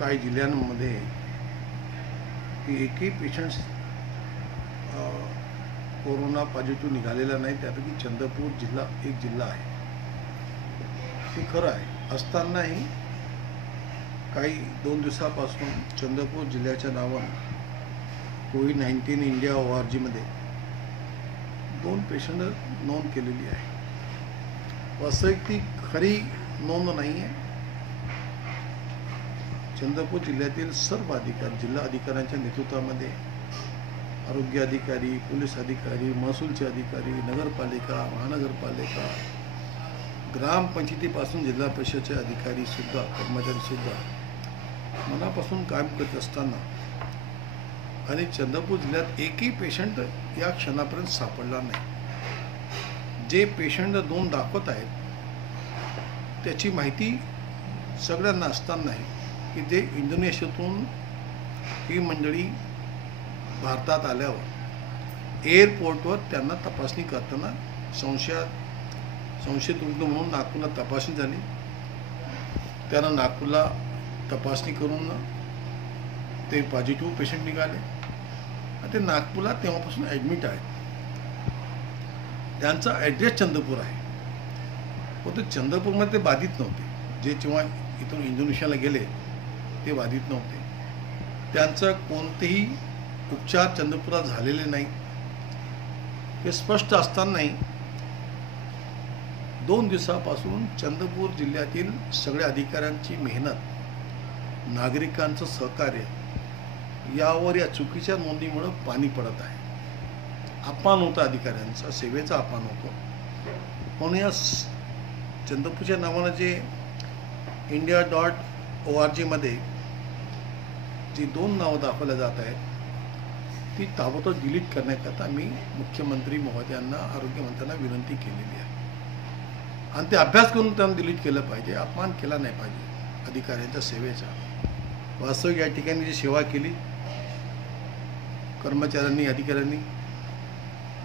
काही जिल्ह्यांमध्ये एकही पेशंट्स कोरोना पॉझिटिव्ह निघालेला नाही, त्यापैकी चंद्रपूर जिल्हा एक जिल्हा आहे. हे खरं आहे. असतानाही काही 2 दिवसापासून चंद्रपूर जिल्ह्याच्या नावानं COVID-19 इंडिया ORG मध्ये 2 पेशंट नोंद केलेली आहे. वास्तविक ती खरी नोंद नाही आहे. चंद्रपूर जिल्ह्यातील सर्व अधिकारी, जिल्हा अधिकाऱ्यांच्या नेतृत्वामध्ये आरोग्य अधिकारी, पोलीस अधिकारी, महसूलचे अधिकारी, नगरपालिका, महानगरपालिका, ग्रामपंचायतीपासून जिल्हा परिषदेचे अधिकारीसुद्धा, कर्मचारीसुद्धा मनापासून काम करत असताना आणि चंद्रपूर जिल्ह्यात एकही पेशंट या क्षणापर्यंत सापडला नाही. जे पेशंट 2 दाखवत आहेत त्याची माहिती सगळ्यांना असतानाही की जे इंडोनेशियातून ही मंडळी भारतात आल्यावर एअरपोर्टवर त्यांना तपासणी करताना संशयित रुग्ण म्हणून नागपूरला तपासणी झाली. त्यांना नागपूरला तपासणी करून ते पॉझिटिव्ह पेशंट निघाले आणि ते नागपूरला तेव्हापासून ॲडमिट आहेत. त्यांचा ॲड्रेस चंद्रपूर आहे, पण ते चंद्रपूरमध्ये ते बाधित नव्हते. जे जेव्हा इथून इंडोनेशियाला गेले ते बाधित नव्हते. त्यांचं कोणतेही उपचार चंद्रपुरात झालेले नाही. हे स्पष्ट असतानाही 2 दिवसापासून चंद्रपूर जिल्ह्यातील सगळ्या अधिकाऱ्यांची मेहनत, नागरिकांचं सहकार्य यावर या चुकीच्या नोंदीमुळं पाणी पडत आहे. अपमान होता अधिकाऱ्यांचा, सेवेचा अपमान होतो. म्हणून या चंद्रपूरच्या नावानं जे India.org मध्ये जी 2 नावं दाखवल्या जात आहेत ती ताबडतोब डिलीट करण्याकरता मी मुख्यमंत्री महोदयांना, आरोग्यमंत्र्यांना विनंती केलेली आहे. आणि ते अभ्यास करून त्यांना डिलीट केलं पाहिजे. अपमान केला नाही पाहिजे अधिकाऱ्यांच्या सेवेचा. वास्तविक या ठिकाणी जी सेवा केली कर्मचाऱ्यांनी, अधिकाऱ्यांनी,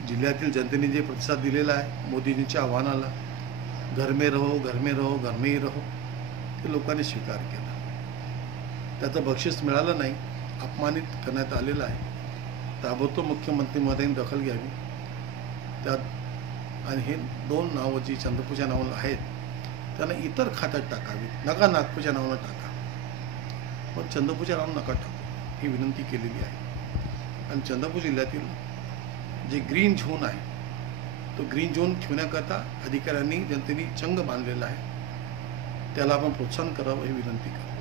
जिल्ह्यातील जनतेने जे प्रतिसाद दिलेला आहे मोदीजींच्या आव्हानाला, घर में रहो, घर में रहो, घर में ही रहो, ते लोकांनी स्वीकार केला. त्याचं बक्षीस मिळालं नाही, अपमानित करण्यात आलेलं आहे. ताबडतोब मुख्यमंत्री महोदयांनी दखल घ्यावी त्यात आणि हे 2 नावं जी चंद्रपूरच्या नावानं आहेत त्यांना इतर खात्यात टाकावी. नका नागपूरच्या नावानं टाका, पण चंद्रपूरच्या नावानं नका टाकू ही विनंती केलेली आहे. आणि चंद्रपूर जिल्ह्यातील जे ग्रीन झोन आहे तो ग्रीन झोन ठेवण्याकरता अधिकाऱ्यांनी, जनतेने चंग बांधलेला आहे. त्याला आपण प्रोत्साहन करावं ही विनंती करतो.